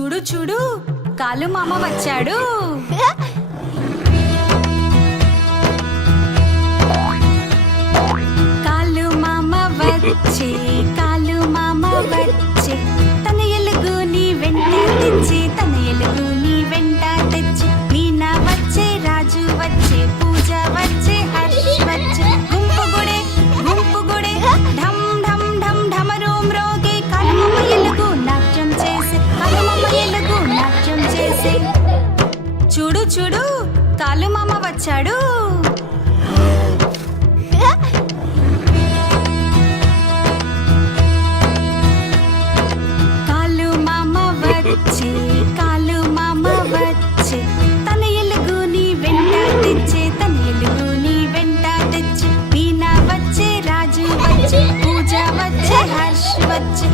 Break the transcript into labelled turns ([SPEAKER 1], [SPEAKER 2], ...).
[SPEAKER 1] చూడు చూడు. కాలు మామ వచ్చాడు. కాలు మామ వచ్చే చూడు చూడు కాలు మామ వచ్చాడు. కాలు మామ వచ్చి కాలు మామ వచ్చే తన ఎలుగుని వెంట తెచ్చి తన ఎలుగుని వెంట తెచ్చి మీనా వచ్చే రాజు వచ్చే పూజ వచ్చే హర్ష్ వచ్చే